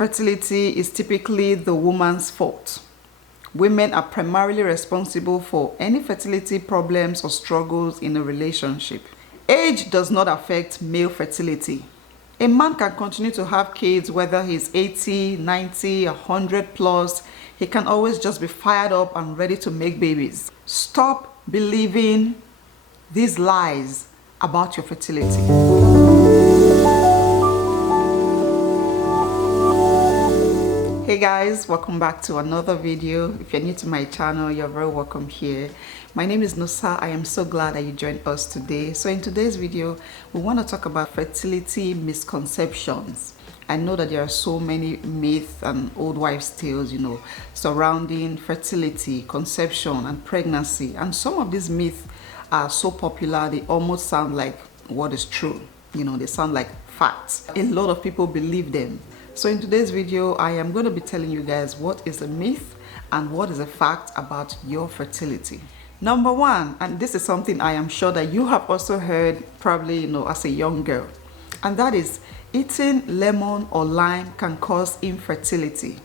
Infertility is typically the woman's fault. Women are primarily responsible for any fertility problems or struggles in a relationship. Age does not affect male fertility. A man can continue to have kids whether he's 80, 90, 100 plus. He can always just be fired up and ready to make babies. Stop believing these lies about your fertility. Hey guys, welcome back to another video. If you're new to my channel, you're very welcome here. My name is Nosa. I am so glad that you joined us today. So in today's video, we want to talk about fertility misconceptions. I know that there are so many myths and old wives' tales, surrounding fertility, conception, and pregnancy. And some of these myths are so popular, they almost sound like what is true. They sound like facts. A lot of people believe them. So in today's video, I am going to be telling you guys what is a myth and what is a fact about your fertility. Number one, and this is something I am sure that you have also heard probably, as a young girl, and that is eating lemon or lime can cause infertility.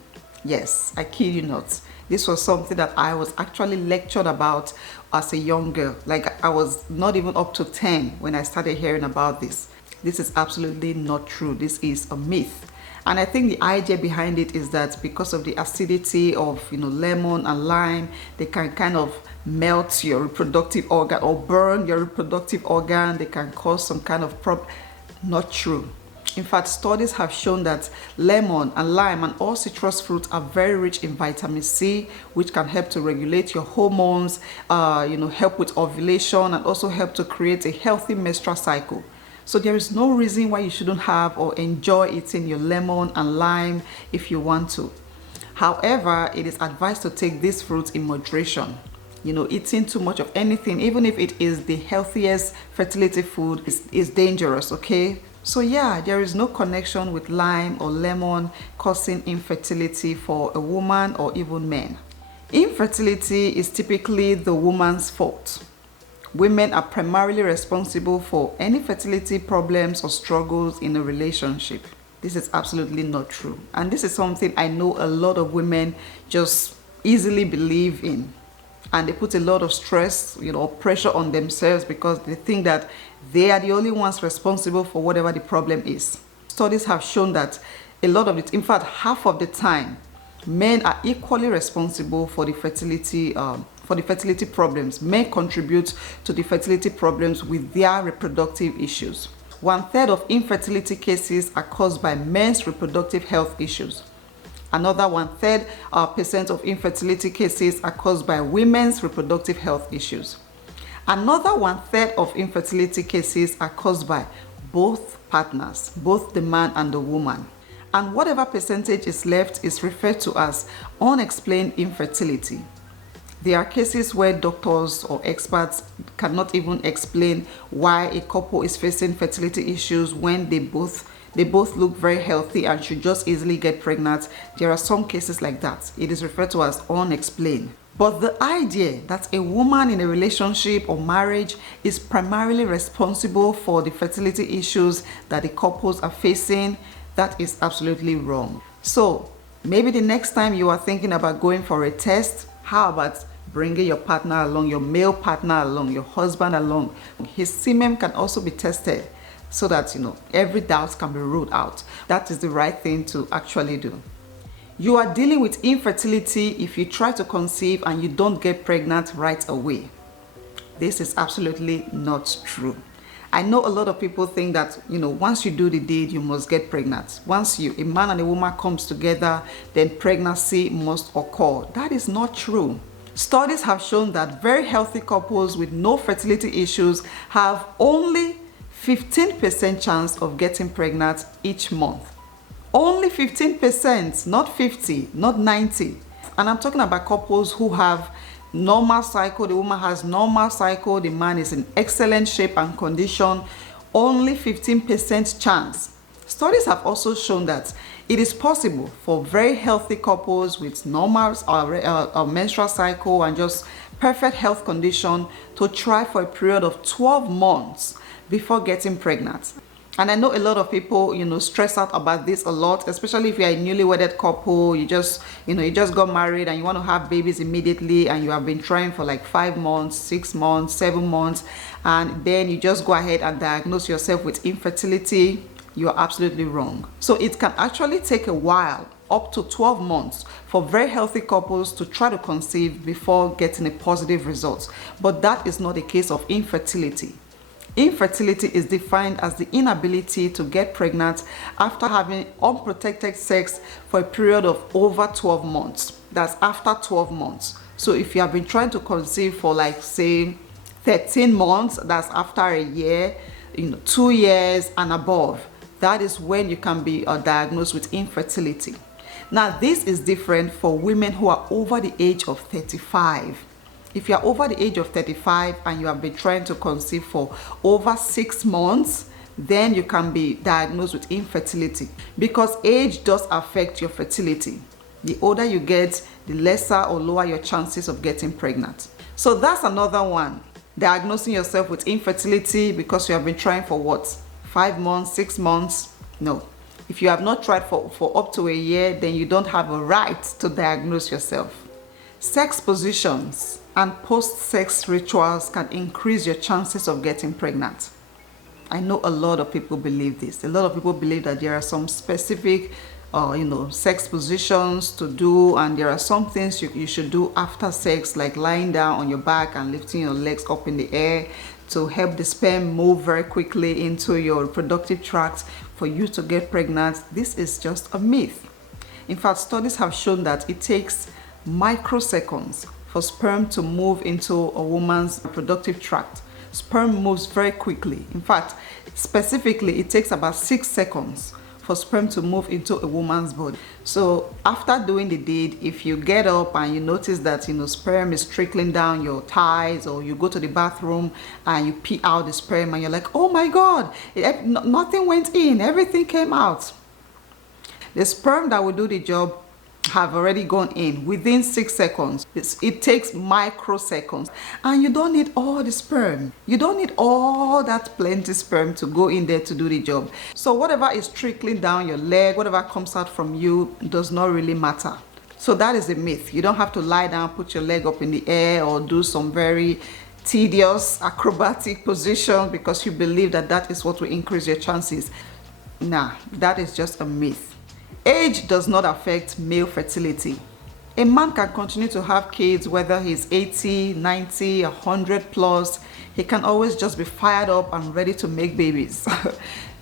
Yes, I kid you not. This was something that I was actually lectured about as a young girl. Like I was not even up to 10 when I started hearing about this. This is absolutely not true. This is a myth. And I think the idea behind it is that because of the acidity of lemon and lime, they can kind of melt your reproductive organ or burn your reproductive organ. They can cause some kind of problem. Not true. In fact, studies have shown that lemon and lime and all citrus fruits are very rich in vitamin C, which can help to regulate your hormones, help with ovulation, and also help to create a healthy menstrual cycle. So there is no reason why you shouldn't have or enjoy eating your lemon and lime if you want to. However, it is advised to take these fruits in moderation. Eating too much of anything, even if it is the healthiest fertility food, is dangerous, okay? So yeah, there is no connection with lime or lemon causing infertility for a woman or even men. Infertility is typically the woman's fault. Women are primarily responsible for any fertility problems or struggles in a relationship. This is absolutely not true. And this is something I know a lot of women just easily believe in. And they put a lot of stress, pressure on themselves because they think that they are the only ones responsible for whatever the problem is. Studies have shown that a lot of it, in fact, half of the time, men are equally responsible for the fertility problems. Men contribute to the fertility problems with their reproductive issues. 1/3 of infertility cases are caused by men's reproductive health issues. Another 1/3% of infertility cases are caused by women's reproductive health issues. Another 1/3 of infertility cases are caused by both partners, both the man and the woman. And whatever percentage is left is referred to as unexplained infertility. There are cases where doctors or experts cannot even explain why a couple is facing fertility issues when they both look very healthy and should just easily get pregnant. There are some cases like that. It is referred to as unexplained. But the idea that a woman in a relationship or marriage is primarily responsible for the fertility issues that the couples are facing, that is absolutely wrong. So maybe the next time you are thinking about going for a test, how about bringing your partner along, your male partner along, your husband along? His semen can also be tested so that every doubt can be ruled out. That is the right thing to actually do. You are dealing with infertility if you try to conceive and you don't get pregnant right away. This is absolutely not true. I know a lot of people think that once you do the deed, you must get pregnant. Once a man and a woman comes together, then pregnancy must occur. That is not true. Studies have shown that very healthy couples with no fertility issues have only 15% chance of getting pregnant each month. Only 15%, not 50, not 90. And I'm talking about couples who have normal cycle. The woman has normal cycle, the man is in excellent shape and condition. Only 15% chance. Studies have also shown that it is possible for very healthy couples with normal menstrual cycle and just perfect health condition to try for a period of 12 months before getting pregnant. And I know a lot of people, stress out about this a lot, especially if you're a newly wedded couple. You just got married and you want to have babies immediately, and you have been trying for like 5 months, 6 months, 7 months, and then you just go ahead and diagnose yourself with infertility. You're absolutely wrong. So it can actually take a while, up to 12 months, for very healthy couples to try to conceive before getting a positive result. But that is not the case of infertility. Infertility is defined as the inability to get pregnant after having unprotected sex for a period of over 12 months. That's after 12 months. So if you have been trying to conceive for like say 13 months, that's after a year, 2 years and above, that is when you can be diagnosed with infertility. Now this is different for women who are over the age of 35. If you are over the age of 35 and you have been trying to conceive for over 6 months, then you can be diagnosed with infertility, because age does affect your fertility. The older you get, the lesser or lower your chances of getting pregnant. So that's another one. Diagnosing yourself with infertility because you have been trying for what? 5 months, 6 months? No. If you have not tried for up to a year, then you don't have a right to diagnose yourself. Sex positions and post-sex rituals can increase your chances of getting pregnant. I know a lot of people believe this. A lot of people believe that there are some specific sex positions to do, and there are some things you should do after sex, like lying down on your back and lifting your legs up in the air to help the sperm move very quickly into your reproductive tract for you to get pregnant. This is just a myth. In fact, studies have shown that it takes microseconds for sperm to move into a woman's reproductive tract. Sperm moves very quickly. In fact, specifically, it takes about 6 seconds for sperm to move into a woman's body. So after doing the deed, if you get up and you notice that sperm is trickling down your thighs, or you go to the bathroom and you pee out the sperm and you're like, oh my God, nothing went in, everything came out. The sperm that will do the job have already gone in within 6 seconds. It takes microseconds, and you don't need all the sperm. You don't need all that plenty sperm to go in there to do the job. So whatever is trickling down your leg, whatever comes out from you, does not really matter. So that is a myth. You don't have to lie down, put your leg up in the air, or do some very tedious acrobatic position because you believe that that is what will increase your chances. Nah, that is just a myth. Age does not affect male fertility. A man can continue to have kids whether he's 80, 90, 100 plus. He can always just be fired up and ready to make babies.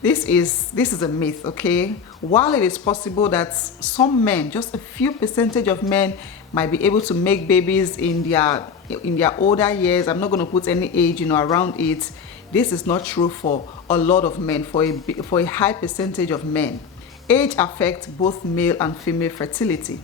This is a myth, okay? While it is possible that some men, just a few percentage of men, might be able to make babies in their older years, I'm not going to put any age around it. This is not true for a lot of men, for a high percentage of men. Age affects both male and female fertility.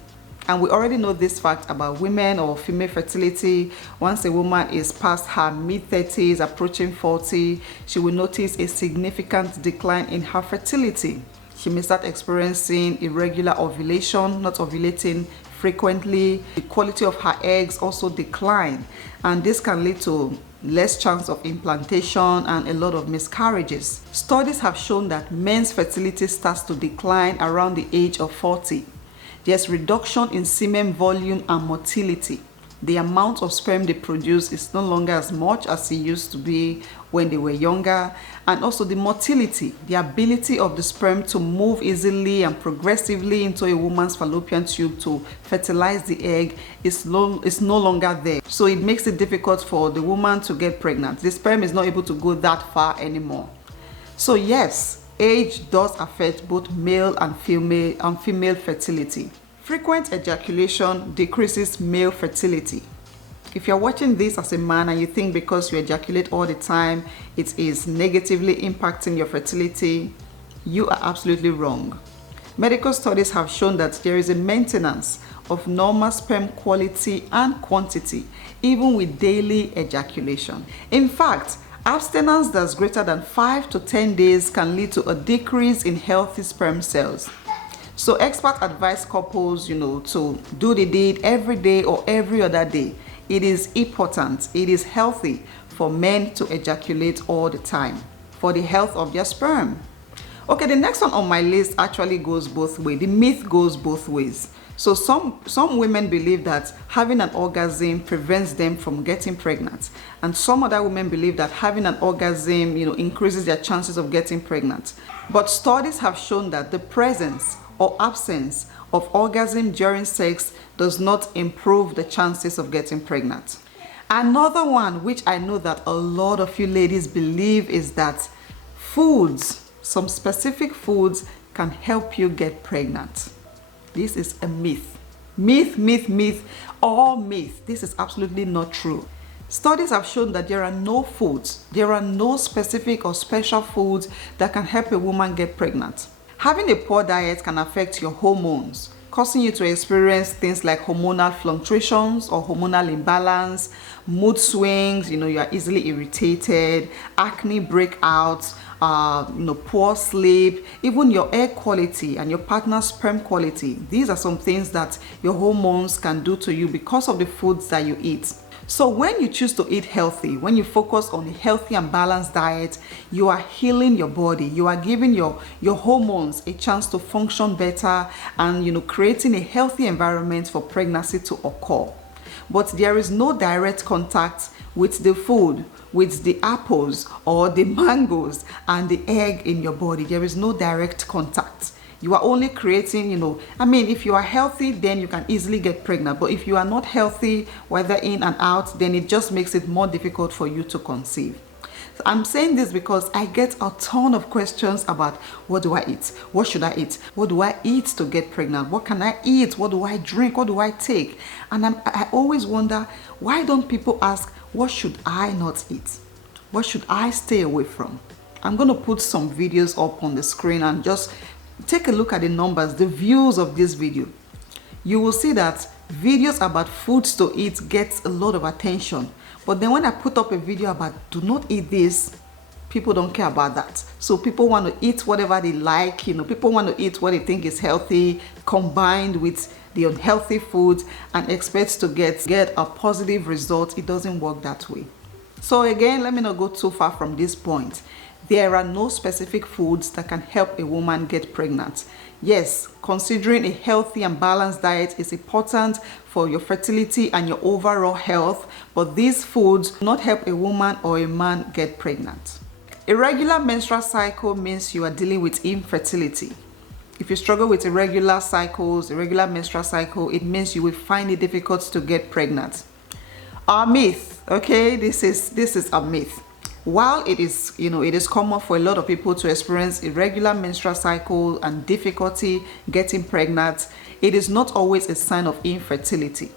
And we already know this fact about women or female fertility. Once a woman is past her mid-30s, approaching 40, she will notice a significant decline in her fertility. She may start experiencing irregular ovulation, not ovulating frequently. The quality of her eggs also decline, and this can lead to less chance of implantation and a lot of miscarriages. Studies have shown that men's fertility starts to decline around the age of 40. There's reduction in semen volume and motility. The amount of sperm they produce is no longer as much as it used to be when they were younger. And also the motility, the ability of the sperm to move easily and progressively into a woman's fallopian tube to fertilize the egg is no longer there. So it makes it difficult for the woman to get pregnant. The sperm is not able to go that far anymore. So yes, age does affect both male and female fertility. Frequent ejaculation decreases male fertility. If you're watching this as a man and you think because you ejaculate all the time, it is negatively impacting your fertility, you are absolutely wrong. Medical studies have shown that there is a maintenance of normal sperm quality and quantity, even with daily ejaculation. In fact, abstinence that's greater than 5 to 10 days can lead to a decrease in healthy sperm cells. So experts advise couples, to do the deed every day or every other day. It is important, it is healthy for men to ejaculate all the time for the health of their sperm. Okay, the next one on my list actually goes both ways. The myth goes both ways. So some women believe that having an orgasm prevents them from getting pregnant, and some other women believe that having an orgasm, increases their chances of getting pregnant. But studies have shown that the presence or absence of orgasm during sex does not improve the chances of getting pregnant. Another one which I know that a lot of you ladies believe is that some specific foods can help you get pregnant. This is a myth. Myth, all myth. This is absolutely not true. Studies have shown that there are no specific or special foods that can help a woman get pregnant. Having a poor diet can affect your hormones, causing you to experience things like hormonal fluctuations or hormonal imbalance, mood swings, you are easily irritated, acne breakouts, poor sleep, even your egg quality and your partner's sperm quality. These are some things that your hormones can do to you because of the foods that you eat. So when you choose to eat healthy, when you focus on a healthy and balanced diet, you are healing your body. You are giving your hormones a chance to function better and creating a healthy environment for pregnancy to occur. But there is no direct contact with the food, with the apples or the mangoes and the egg in your body. There is no direct contact. You are only creating, if you are healthy, then you can easily get pregnant. But if you are not healthy, whether in and out, then it just makes it more difficult for you to conceive. So I'm saying this because I get a ton of questions about what do I eat? What should I eat? What do I eat to get pregnant? What can I eat? What do I drink? What do I take? And I always wonder, why don't people ask, what should I not eat? What should I stay away from? I'm going to put some videos up on the screen and just take a look at the numbers, the views of this video. You will see that videos about foods to eat get a lot of attention. But then when I put up a video about do not eat this, people don't care about that. So people want to eat whatever they like, people want to eat what they think is healthy, combined with the unhealthy foods, and expect to get a positive result. It doesn't work that way. So again, let me not go too far from this point. There are no specific foods that can help a woman get pregnant. Yes, considering a healthy and balanced diet is important for your fertility and your overall health, but these foods do not help a woman or a man get pregnant. Irregular menstrual cycle means you are dealing with infertility. If you struggle with irregular menstrual cycle, it means you will find it difficult to get pregnant. A myth, okay? This is a myth. While it is common for a lot of people to experience irregular menstrual cycle and difficulty getting pregnant, it is not always a sign of infertility.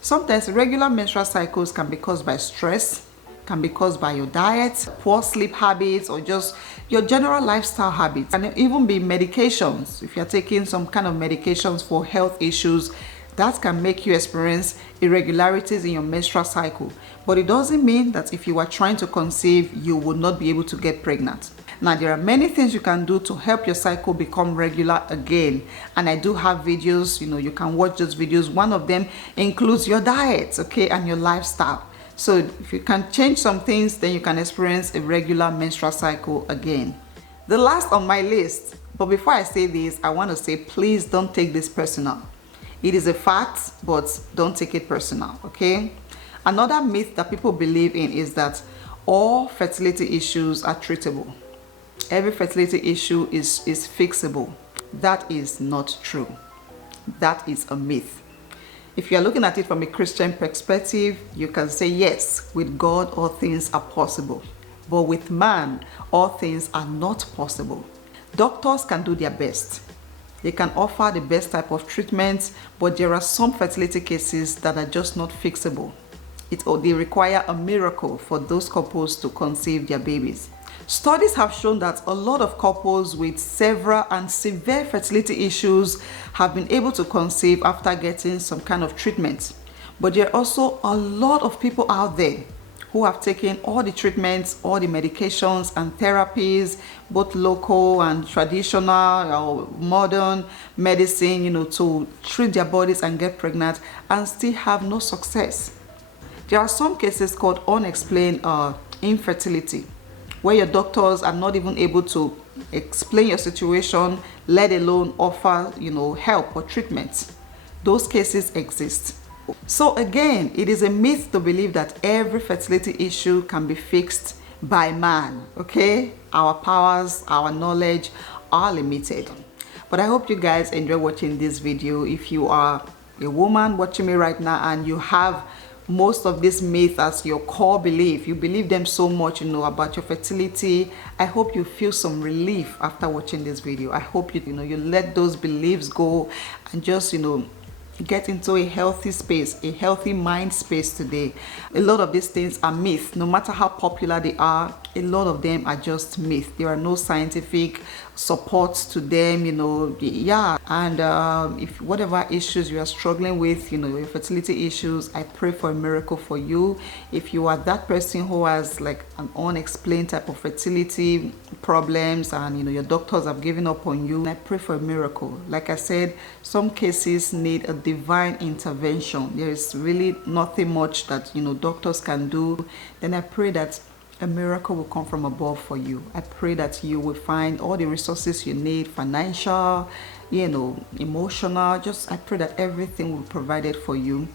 Sometimes irregular menstrual cycles can be caused by stress, can be caused by your diet, poor sleep habits, or just your general lifestyle habits. And even be medications. If you're taking some kind of medications for health issues, that can make you experience irregularities in your menstrual cycle. But it doesn't mean that if you are trying to conceive, you will not be able to get pregnant. Now, there are many things you can do to help your cycle become regular again. And I do have videos, you can watch those videos. One of them includes your diet, okay, and your lifestyle. So if you can change some things, then you can experience a regular menstrual cycle again. The last on my list, but before I say this, I want to say, please don't take this personal. It is a fact, but don't take it personal, okay? Another myth that people believe in is that all fertility issues are treatable. Every fertility issue is fixable. That is not true. That is a myth. If you are looking at it from a Christian perspective, you can say, yes, with God, all things are possible. But with man, all things are not possible. Doctors can do their best. They can offer the best type of treatment, but there are some fertility cases that are just not fixable. They require a miracle for those couples to conceive their babies. Studies have shown that a lot of couples with several and severe fertility issues have been able to conceive after getting some kind of treatment. But there are also a lot of people out there who have taken all the treatments, all the medications and therapies, both local and traditional or modern medicine, to treat their bodies and get pregnant, and still have no success. There are some cases called unexplained infertility, where your doctors are not even able to explain your situation, let alone offer, help or treatment. Those cases exist. So again, it is a myth to believe that every fertility issue can be fixed by man, okay? Our powers, our knowledge are limited. But I hope you guys enjoy watching this video. If you are a woman watching me right now and you have most of this myth as your core belief, you believe them so much, about your fertility, I hope you feel some relief after watching this video. I hope you let those beliefs go and just get into a healthy space, a healthy mind space today. A lot of these things are myths. No matter how popular they are, a lot of them are just myths. There are no scientific supports to them, yeah. And if whatever issues you are struggling with, your fertility issues, I pray for a miracle for you. If you are that person who has like an unexplained type of fertility problems and your doctors have given up on you, I pray for a miracle. Like I said, some cases need a divine intervention. There is really nothing much that doctors can do. Then I pray that a miracle will come from above for you. I pray that you will find all the resources you need, financial, emotional. I pray that everything will be provided for you.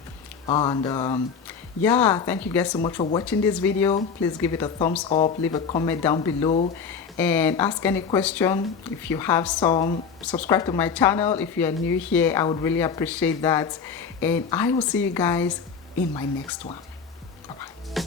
And yeah, thank you guys so much for watching this video. Please give it a thumbs up, leave a comment down below, and ask any question if you have some. Subscribe to my channel if you are new here. I would really appreciate that, and I will see you guys in my next one. Bye bye.